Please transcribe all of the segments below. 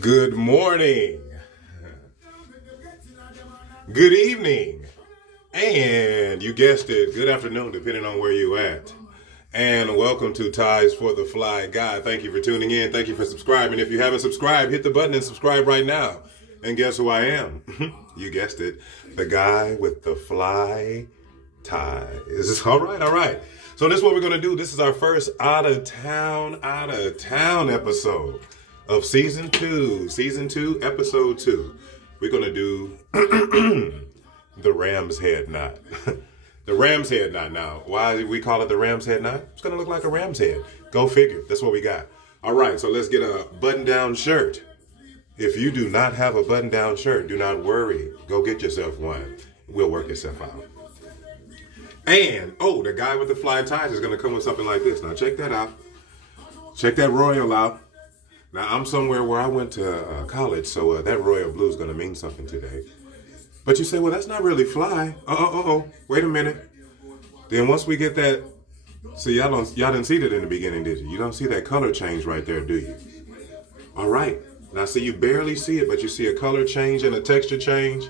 Good morning, good evening, and you guessed it, good afternoon, depending on where you at. And welcome to Ties for the Fly Guy. Thank you for tuning in. Thank you for subscribing. If you haven't subscribed, hit the button and subscribe right now. And guess who I am? You guessed it, the guy with the fly ties. All right. So this is what we're going to do. This is our first out of town episode of season 2, episode 2. We're going to do the Ram's Head Knot. The Ram's Head Knot. Now, why do we call it the Ram's Head Knot? It's going to look like a ram's head. Go figure. That's what we got. All right, so let's get a button-down shirt. If you do not have a button-down shirt, do not worry. Go get yourself one. We'll work yourself out. And, the guy with the fly ties is going to come with something like this. Now, check that out. Check that royal out. Now, I'm somewhere where I went to college, so that royal blue is going to mean something today. But you say, well, that's not really fly. Wait a minute. Then once we get that, see, y'all didn't see that in the beginning, did you? You don't see that color change right there, do you? All right. Now, see, you barely see it, but you see a color change and a texture change.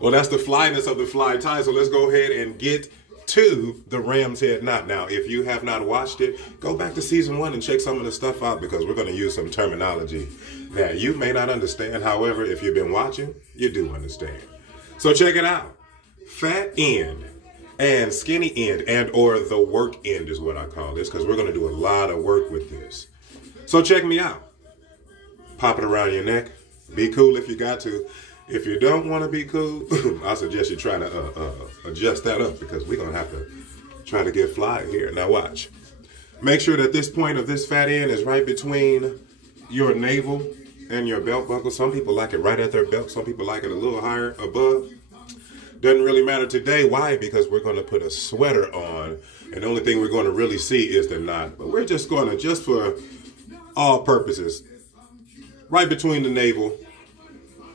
Well, that's the flyness of the fly tie. So let's go ahead and get to the Ram's Head Knot. Now, if you have not watched it, go back to season 1 and check some of the stuff out, because we're going to use some terminology that you may not understand. However, if you've been watching, you do understand. So check it out. Fat end and skinny end, and or the work end is what I call this, because we're going to do a lot of work with this. So check me out. Pop it around your neck. Be cool if you got to. If you don't want to be cool, I suggest you try to adjust that up, because we're going to have to try to get fly here. Now watch. Make sure that this point of this fat end is right between your navel and your belt buckle. Some people like it right at their belt. Some people like it a little higher above. Doesn't really matter today. Why? Because we're going to put a sweater on, and the only thing we're going to really see is the knot. But we're just going to, just for all purposes, right between the navel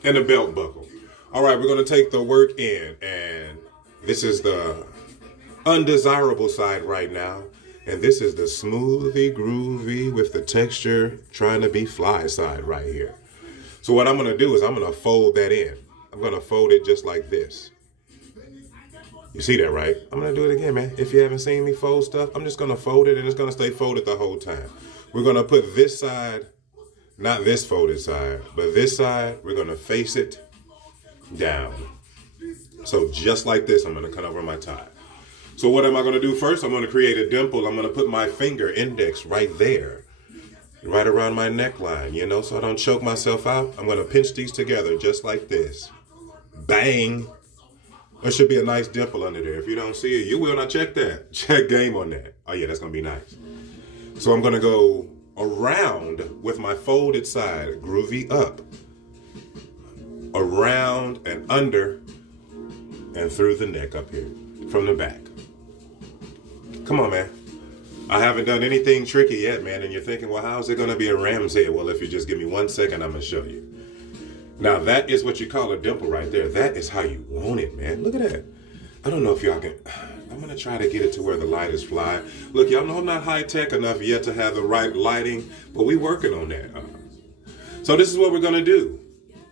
and the belt buckle. All right, we're going to take the work end, and this is the undesirable side right now, and this is the smoothie, groovy, with the texture trying to be fly side right here. So what I'm going to do is I'm going to fold that in. I'm going to fold it just like this. You see that, right? I'm going to do it again, man. If you haven't seen me fold stuff, I'm just going to fold it, and it's going to stay folded the whole time. We're going to put this side, not this folded side, but this side, we're going to face it down. So just like this, I'm going to cut over my tie. So what am I going to do first? I'm going to create a dimple. I'm going to put my finger index right there, right around my neckline, so I don't choke myself out. I'm going to pinch these together just like this. Bang. There should be a nice dimple under there. If you don't see it, you will. Not check that. Check game on that. Oh, yeah, that's going to be nice. So I'm going to go around with my folded side, groovy up, around and under, and through the neck up here, from the back. Come on, man. I haven't done anything tricky yet, man, and you're thinking, well, how's it going to be a ram's head? Well, if you just give me 1 second, I'm going to show you. Now, that is what you call a dimple right there. That is how you want it, man. Look at that. I don't know if y'all can... I'm going to try to get it to where the light is fly. Look, y'all know I'm not high-tech enough yet to have the right lighting, but we working on that. So this is what we're going to do.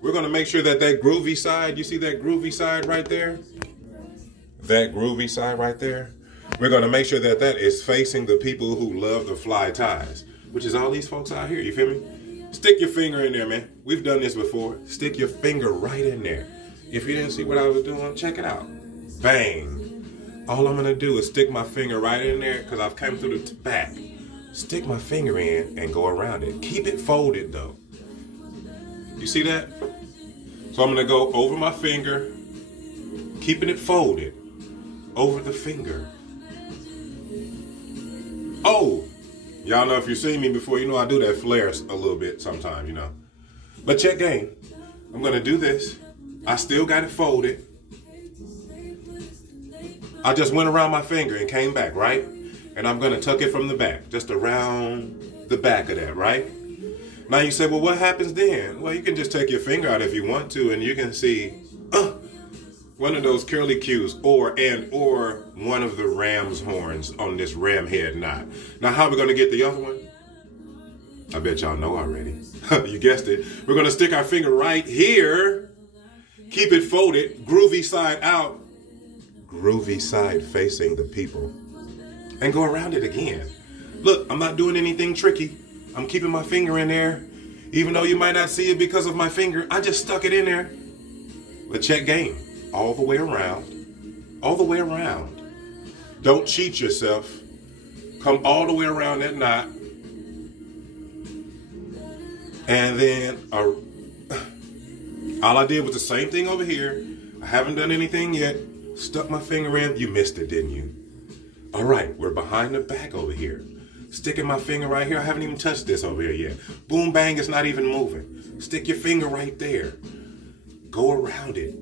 We're going to make sure that that groovy side, you see that groovy side right there? That groovy side right there? We're going to make sure that that is facing the people who love the fly ties, which is all these folks out here, you feel me? Stick your finger in there, man. We've done this before. Stick your finger right in there. If you didn't see what I was doing, check it out. Bang. All I'm going to do is stick my finger right in there, because I've come through the back. Stick my finger in and go around it. Keep it folded, though. You see that? So I'm going to go over my finger, keeping it folded, over the finger. Oh, y'all know if you've seen me before, you know I do that flare a little bit sometimes, But check game. I'm going to do this. I still got it folded. I just went around my finger and came back, right? And I'm going to tuck it from the back, just around the back of that, right? Now you say, well, what happens then? Well, you can just take your finger out if you want to, and you can see one of those curly cues or one of the ram's horns on this ram head knot. Now, how are we going to get the other one? I bet y'all know already. You guessed it. We're going to stick our finger right here. Keep it folded, groovy side out. Groovy side facing the people. And go around it again. Look, I'm not doing anything tricky. I'm keeping my finger in there. Even though you might not see it because of my finger, I just stuck it in there. But check game. All the way around. All the way around. Don't cheat yourself. Come all the way around that knot. And then all I did was the same thing over here. I haven't done anything yet. Stuck my finger in. You missed it, didn't you? All right, we're behind the back over here. Sticking my finger right here. I haven't even touched this over here yet. Boom, bang, it's not even moving. Stick your finger right there. Go around it.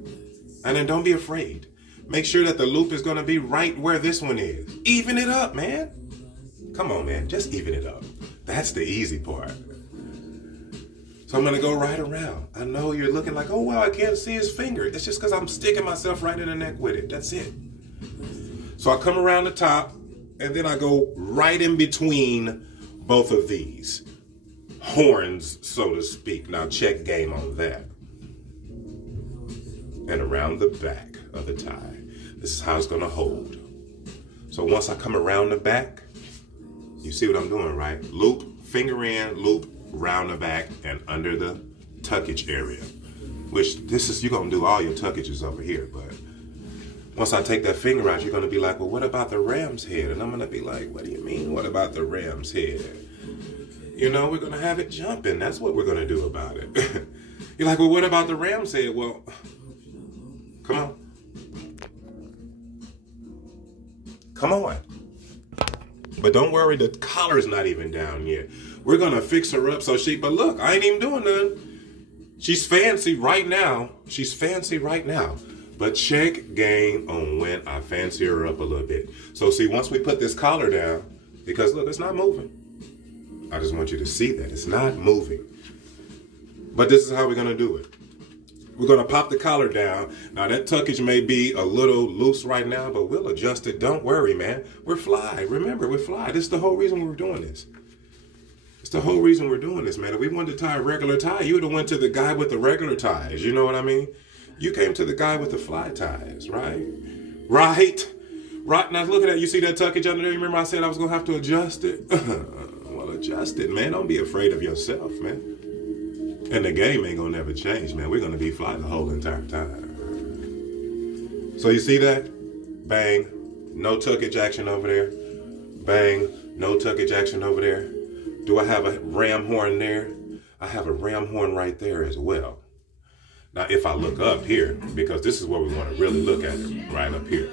And then don't be afraid. Make sure that the loop is going to be right where this one is. Even it up, man. Come on, man. Just even it up. That's the easy part. So I'm going to go right around. I know you're looking like, oh, wow, I can't see his finger. It's just because I'm sticking myself right in the neck with it. That's it. So I come around the top, and then I go right in between both of these horns, so to speak. Now check game on that. And around the back of the tie. This is how it's going to hold. So once I come around the back, you see what I'm doing, right? Loop, finger in, loop, round the back, and under the tuckage area. Which this is, you're going to do all your tuckages over here, but once I take that finger out, you're going to be like, well, what about the ram's head? And I'm going to be like, what do you mean, what about the ram's head? You know, we're going to have it jumping. That's what we're going to do about it. You're like, well, what about the ram's head? Well, come on. Come on. But don't worry, the collar's not even down yet. We're going to fix her up but look, I ain't even doing nothing. She's fancy right now. She's fancy right now. But check game on when I fancy her up a little bit. So see, once we put this collar down, because look, it's not moving. I just want you to see that. It's not moving. But this is how we're going to do it. We're going to pop the collar down. Now that tuckage may be a little loose right now, but we'll adjust it. Don't worry, man. We're fly. Remember, we're fly. This is the whole reason we're doing this. It's the whole reason we're doing this, man. If we wanted to tie a regular tie, you would have went to the guy with the regular ties. You know what I mean? You came to the guy with the fly ties, right? Right. Now look at that. You see that tuckage under there? You remember I said I was going to have to adjust it? Well, adjust it, man. Don't be afraid of yourself, man. And the game ain't going to never change, man. We're going to be fly the whole entire time. So you see that? Bang. No tuckage action over there. Bang. No tuckage action over there. Do I have a ram horn there? I have a ram horn right there as well. Now, if I look up here, because this is where we want to really look at it, right up here.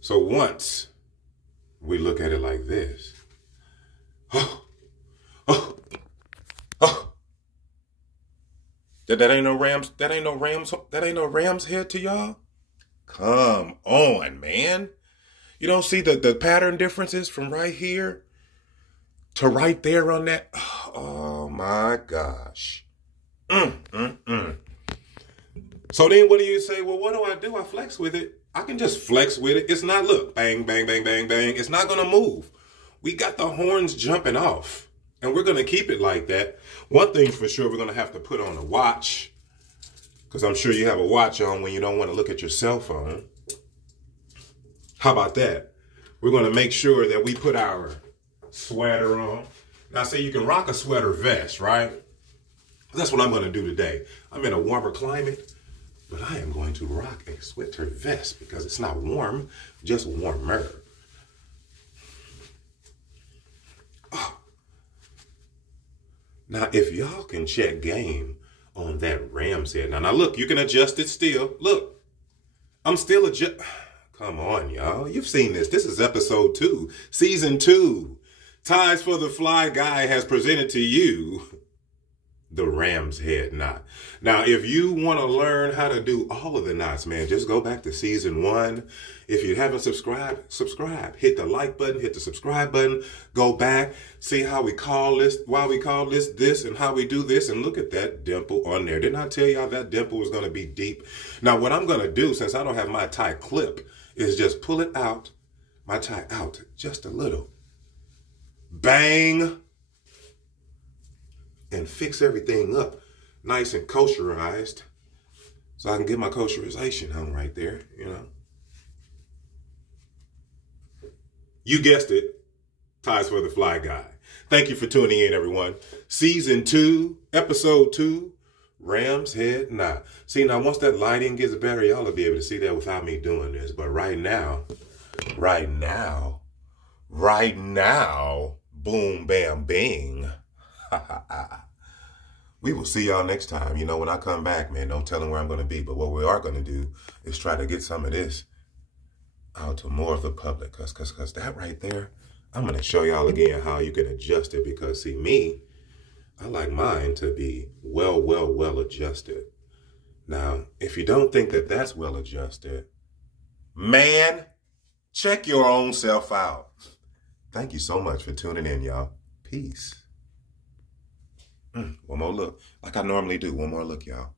So once we look at it like this, that ain't no ram's head to y'all? Come on, man. You don't see the pattern differences from right here to right there on that? Oh my gosh. So then what do you say? Well, what do? I flex with it. I can just flex with it. It's not, look, bang, bang, bang, bang, bang. It's not going to move. We got the horns jumping off, and we're going to keep it like that. One thing for sure, we're going to have to put on a watch, because I'm sure you have a watch on when you don't want to look at your cell phone. How about that? We're going to make sure that we put our sweater on. Now, say you can rock a sweater vest, right? That's what I'm going to do today. I'm in a warmer climate, but I am going to rock a sweater vest because it's not warm, just warmer. Oh. Now, if y'all can check game on that ram's head. Now, look, you can adjust it still. Look, I'm still adjust. Come on, y'all. You've seen this. This is episode 2, season 2. Ties for the Fly Guy has presented to you the ram's head knot. Now, if you want to learn how to do all of the knots, man, just go back to season 1. If you haven't subscribed, subscribe. Hit the like button, hit the subscribe button, go back, see how we call this, why we call this, and how we do this, and look at that dimple on there. Didn't I tell y'all that dimple was going to be deep? Now, what I'm going to do, since I don't have my tie clip, is just pull it out, my tie out, just a little. bang, and fix everything up nice and kosherized so I can get my kosherization on right there, you know. You guessed it, Ties for the Fly Guy. Thank you for tuning in, everyone. Season 2, Episode 2, Ram's Head Knot. See, now once that lighting gets better, y'all will be able to see that without me doing this. But right now, boom, bam, bing. We will see y'all next time. You know, when I come back, man, don't tell them where I'm going to be. But what we are going to do is try to get some of this out to more of the public. Because that right there, I'm going to show y'all again how you can adjust it. Because, see, me, I like mine to be well adjusted. Now, if you don't think that that's well adjusted, man, check your own self out. Thank you so much for tuning in, y'all. Peace. One more look. Like I normally do. One more look, y'all.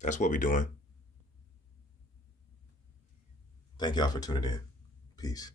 That's what we're doing. Thank y'all for tuning in. Peace.